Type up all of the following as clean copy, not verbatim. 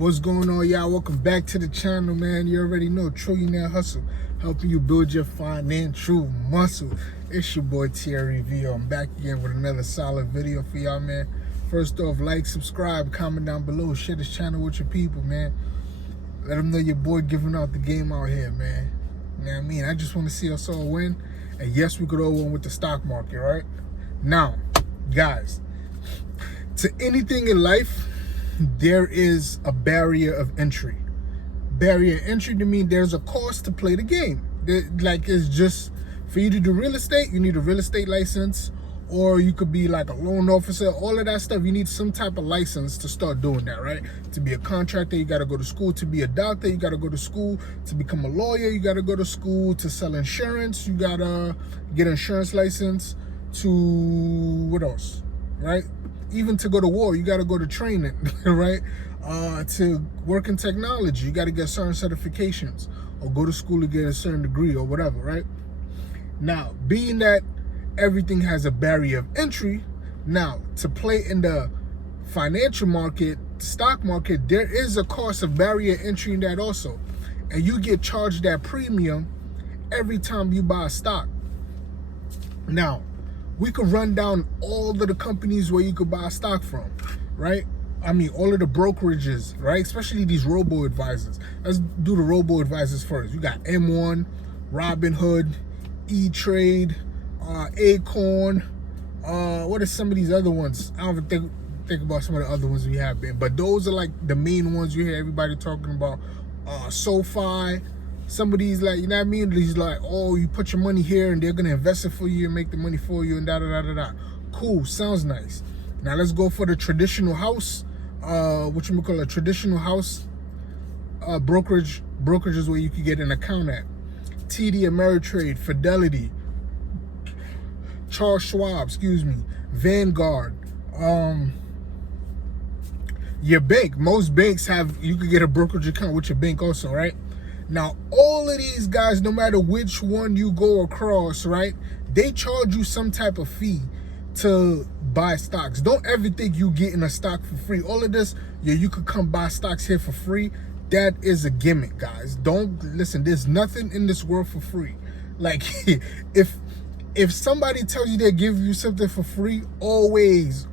What's going on, y'all? Welcome back to the channel, man. You already know Trillionaire Hustle, helping you build your financial muscle. It's your boy Thierry V. I'm back again with another solid video for y'all, man. First off, like, subscribe, comment down below, share this channel with your people, man. Let them know your boy giving out the game out here, man. You know what I mean? I just want to see us all win. And yes, we could all win with the stock market, right? Now, guys, to anything in life, there is a barrier of entry. Barrier of entry to mean there's a cost to play the game. Like, it's just, for you to do real estate, you need a real estate license, or you could be like a loan officer, all of that stuff. You need some type of license to start doing that, right? To be a contractor, you got to go to school. To be a doctor, you got to go to school. To become a lawyer, you got to go to school. To sell insurance, you got to get an insurance license. To, what else, right? Even to go to war, you got to go to training, right? To work in technology, you got to get certain certifications or go to school to get a certain degree or whatever, right? Now, being that everything has a barrier of entry, now to play in the financial market, stock market, there is a cost of barrier entry in that also. And you get charged that premium every time you buy a stock. Now, we could run down all of the companies where you could buy stock from, right? I mean, all of the brokerages, right? Especially these robo-advisors. Let's do the robo-advisors first. You got M1, Robinhood, E-Trade, Acorn. What are some of these other ones? I don't even think about some of the other ones we have been, but those are like the main ones you hear everybody talking about. SoFi. Some of these, like, you know what I mean? These like, oh, you put your money here and they're gonna invest it for you and make the money for you and da-da-da-da-da. Cool, sounds nice. Now let's go for the traditional house, what you call a traditional house brokerages where you can get an account at. TD Ameritrade, Fidelity, Charles Schwab, Vanguard, your bank. Most banks have, you could get a brokerage account with your bank also, right? Now, all of these guys, no matter which one you go across, right, they charge you some type of fee to buy stocks. Don't ever think you getting a stock for free. All of this, yeah, you could come buy stocks here for free. That is a gimmick, guys. Don't listen. There's nothing in this world for free. Like, if somebody tells you they give you something for free, always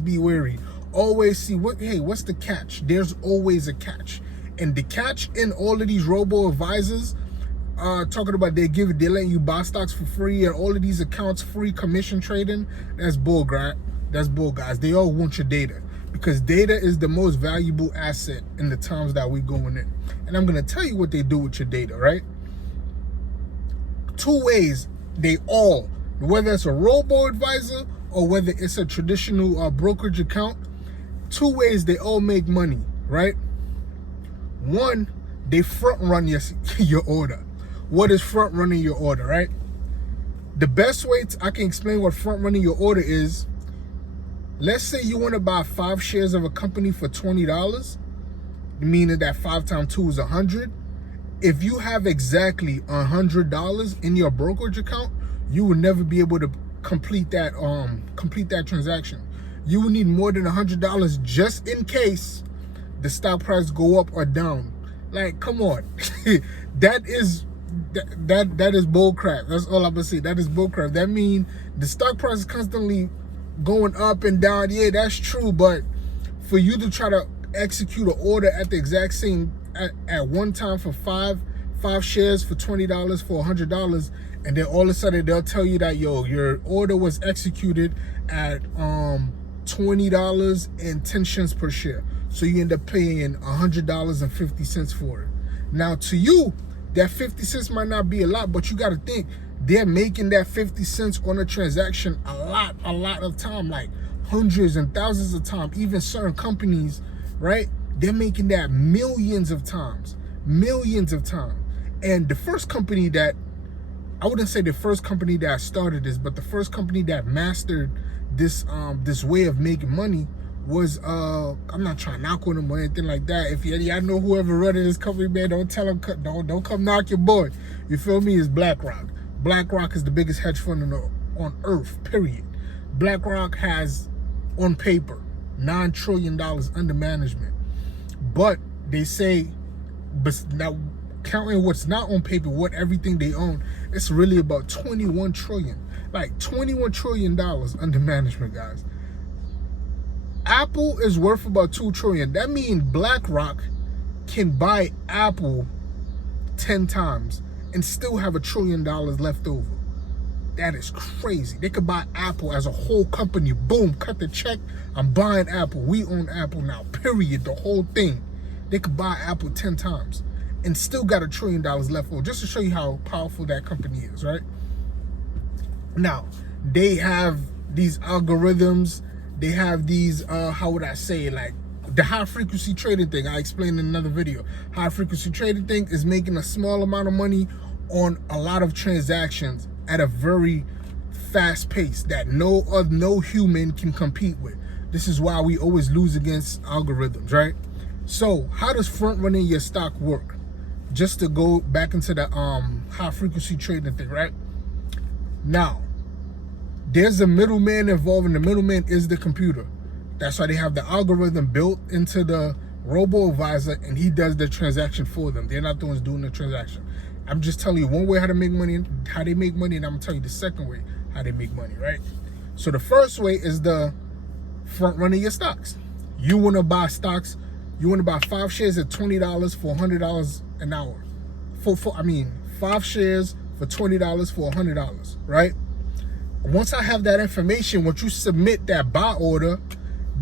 be wary. Always see what's the catch? There's always a catch. And the catch in all of these robo-advisors, talking about they letting you buy stocks for free and all of these accounts free, commission trading, that's bull, right? That's bull, guys. They all want your data because data is the most valuable asset in the times that we going in. And I'm gonna tell you what they do with your data, right? Two ways they all, whether it's a robo-advisor or whether it's a traditional brokerage account, two ways they all make money, right? One, they front run your order. What is front running your order, right? The best way I can explain what front running your order is, let's say you want to buy 5 shares of a company for $20, meaning that 5 times 2 is 100. If you have exactly $100 in your brokerage account, you will never be able to complete that transaction. You will need more than $100 just in case the stock price go up or down. Like, come on. that is bull crap. That's all I'm gonna say. That is bull crap. That means the stock price is constantly going up and down. Yeah, that's true. But for you to try to execute an order at the exact same at one time for five shares for $20 for $100, and then all of a sudden they'll tell you that, yo, your order was executed at $20 and 10 cents per share. So you end up paying $100.50 for it. Now, to you, that 50 cents might not be a lot, but you got to think they're making that 50 cents on a transaction a lot of time, like hundreds and thousands of times. Even certain companies, right? They're making that millions of times. And the first company that, I wouldn't say the first company that started this, but the first company that mastered this way of making money was I'm not trying to knock on them or anything like that. If y'all know whoever running this company, man, don't tell them, don't come knock your boy. You feel me? It's BlackRock. BlackRock is the biggest hedge fund on earth, period. BlackRock has, on paper, $9 trillion under management. But they say, but now counting what's not on paper, what everything they own, it's really about 21 trillion. Like $21 trillion under management, guys. Apple is worth about 2 trillion. That means BlackRock can buy Apple 10 times and still have $1 trillion left over. That is crazy. They could buy Apple as a whole company. Boom, cut the check. I'm buying Apple. We own Apple now, period. The whole thing. They could buy Apple 10 times and still got $1 trillion left over, just to show you how powerful that company is, right? Now, they have these algorithms. They have these, how would I say, like the high frequency trading thing. I explained in another video. High frequency trading thing is making a small amount of money on a lot of transactions at a very fast pace that no human can compete with. This is why we always lose against algorithms, right? So how does front running your stock work? Just to go back into the high frequency trading thing, right? Now, there's a middleman involved, and the middleman is the computer. That's why they have the algorithm built into the robo-advisor, and he does the transaction for them. They're not the ones doing the transaction. I'm just telling you one way how to make money, how they make money, and I'm gonna tell you the second way how they make money, right? So the first way is the front running your stocks. You wanna buy stocks, you wanna buy 5 shares at $20 for $100 an hour. 5 shares for $20 for $100, right? Once I have that information, once you submit that buy order,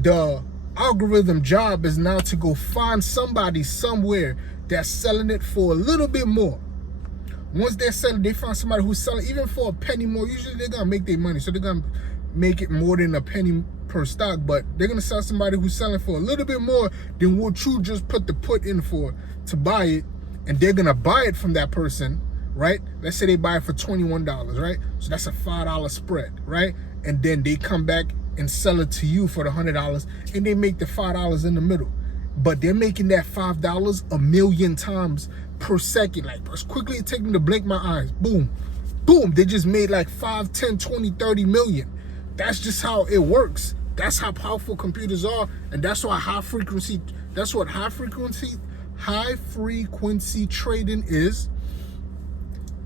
the algorithm job is now to go find somebody somewhere that's selling it for a little bit more. Once they're selling, they find somebody who's selling even for a penny more. Usually they're gonna make their money, so they're gonna make it more than a penny per stock, but they're gonna sell somebody who's selling for a little bit more than what you just put the put in for to buy it, and they're gonna buy it from that person, right? Let's say they buy it for $21, right? So that's a $5 spread, right? And then they come back and sell it to you for the $100, and they make the $5 in the middle. But they're making that $5 a million times per second. Like, as quickly it takes me to blink my eyes. Boom, boom. They just made like 5, 10, 20, 30 million. That's just how it works. That's how powerful computers are, and that's why high frequency trading is.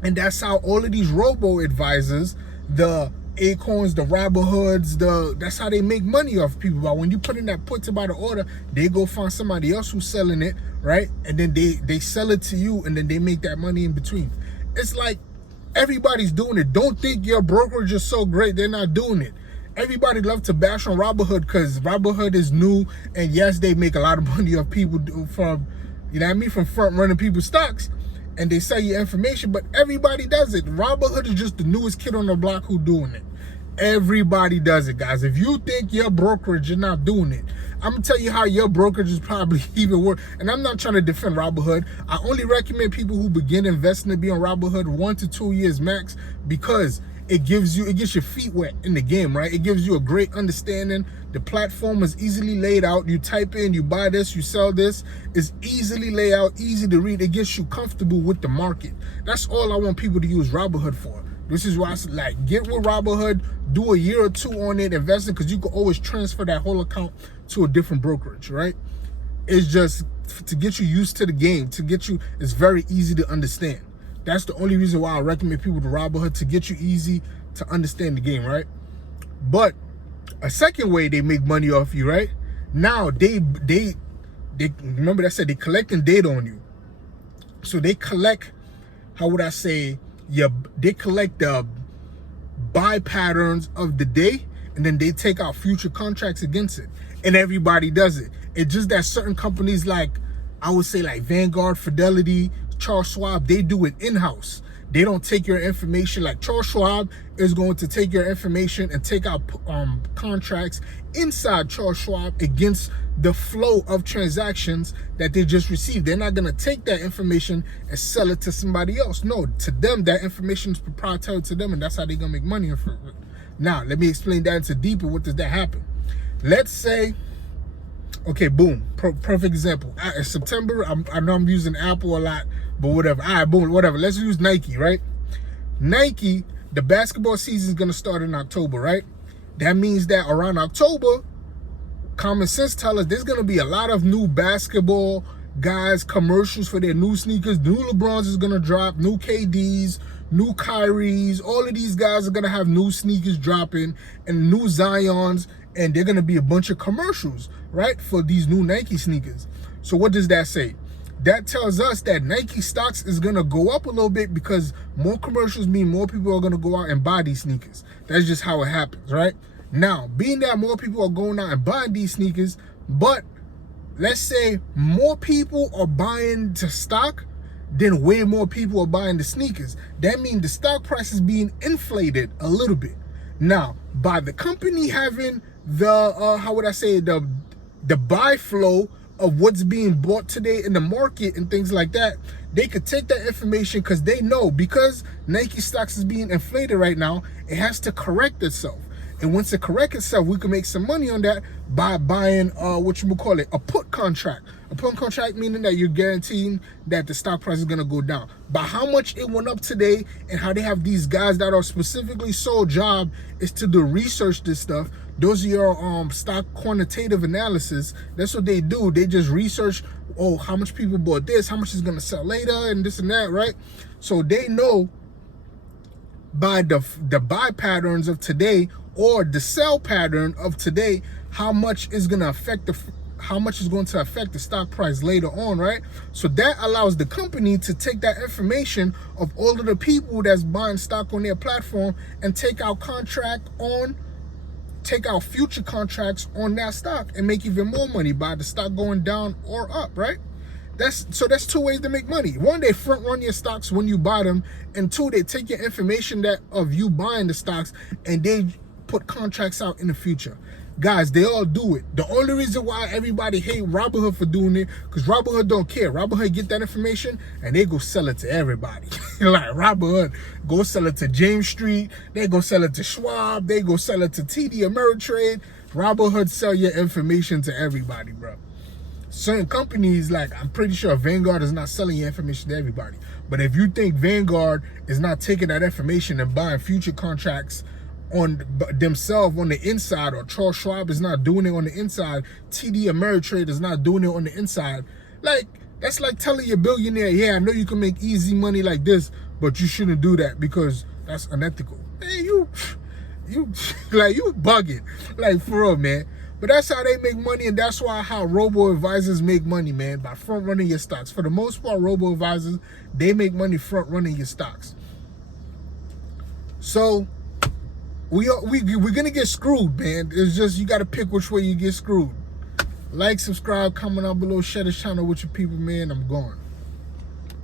And that's how all of these robo-advisors, the Acorns, the Robinhoods, that's how they make money off people. But when you put in that put to buy the order, they go find somebody else who's selling it, right? And then they sell it to you, and then they make that money in between. It's like everybody's doing it. Don't think your brokerage is so great, they're not doing it. Everybody loves to bash on Robinhood because Robinhood is new, and yes, they make a lot of money off people from, you know what I mean, from front running people's stocks, and they sell you information, but everybody does it. Robinhood is just the newest kid on the block who doing it. Everybody does it, guys. If you think your brokerage is not doing it, I'm gonna tell you how your brokerage is probably even worse. And I'm not trying to defend Robinhood. I only recommend people who begin investing to be on Robinhood 1 to 2 years max, because it gets your feet wet in the game, right? It gives you a great understanding. The platform is easily laid out. You type in, you buy this, you sell this. It's easily laid out, easy to read. It gets you comfortable with the market. That's all I want people to use Robinhood for. This is why I said, like, get with Robinhood, do a year or 2 on it, investing, because you can always transfer that whole account to a different brokerage, right? It's just to get you used to the game, it's very easy to understand. That's the only reason why I recommend people to Robinhood, to get you easy to understand the game, right? But a second way they make money off you, right? Now they remember that I said they collecting data on you. So they collect, how would I say, they collect the buy patterns of the day, and then they take out future contracts against it. And everybody does it. It's just that certain companies, like I would say like Vanguard, Fidelity, Charles Schwab, they do it in-house. They don't take your information. Like Charles Schwab is going to take your information and take out contracts inside Charles Schwab against the flow of transactions that they just received. They're not going to take that information and sell it to somebody else. No, to them, that information is proprietary to them, and that's how they're going to make money off it. Now, let me explain that into deeper. What does that happen? Let's say, okay, boom, perfect example. In September, I know I'm using Apple a lot, but whatever. All right, boom, whatever. Let's use Nike, right? Nike, the basketball season is going to start in October, right? That means that around October, Common sense tell us there's gonna be a lot of new basketball guys commercials for their new sneakers. New LeBrons is gonna drop, new KDs, new Kyries. All of these guys are gonna have new sneakers dropping and new Zions, and they're gonna be a bunch of commercials, right, for these new Nike sneakers. So what does that say? That tells us that Nike stocks is gonna go up a little bit because more commercials mean more people are gonna go out and buy these sneakers. That's just how it happens, right? Now, being that more people are going out and buying these sneakers, but let's say more people are buying the stock, then way more people are buying the sneakers. That means the stock price is being inflated a little bit. Now, by the company having the, how would I say, the buy flow of what's being bought today in the market and things like that, they could take that information because they know because Nike stocks is being inflated right now, it has to correct itself. And once it corrects itself, we can make some money on that by buying what you would call it, a put contract. A put contract meaning that you're guaranteeing that the stock price is gonna go down. By how much it went up today and how they have these guys that are specifically sole job is to do research this stuff. Those are your stock quantitative analysis. That's what they do. They just research, oh, how much people bought this, how much is gonna sell later, and this and that, right? So they know by the buy patterns of today or the sell pattern of today, how much is going to affect the stock price later on, right? So that allows the company to take that information of all of the people that's buying stock on their platform and take out future contracts on that stock and make even more money by the stock going down or up, right? That's two ways to make money. One, they front run your stocks when you buy them, and two, they take your information that of you buying the stocks and they put contracts out in the future. Guys, they all do it. The only reason why everybody hate Robinhood for doing it, because Robinhood don't care. Robinhood get that information and they go sell it to everybody. Like Robinhood go sell it to James Street, they go sell it to Schwab, they go sell it to TD Ameritrade. Robinhood sell your information to everybody, bro. Certain companies, like I'm pretty sure Vanguard is not selling your information to everybody. But if you think Vanguard is not taking that information and buying future contracts on themselves on the inside, or Charles Schwab is not doing it on the inside, TD Ameritrade is not doing it on the inside, like that's like telling your billionaire, yeah, I know you can make easy money like this, but you shouldn't do that because that's unethical. Man, you bugging, like for real, man. But that's how they make money, and that's why how robo-advisors make money, man, by front running your stocks. For the most part, robo-advisors, they make money front running your stocks. So we're gonna get screwed, man. It's just you gotta pick which way you get screwed. Like, subscribe, comment down below, share this channel with your people, man. I'm gone.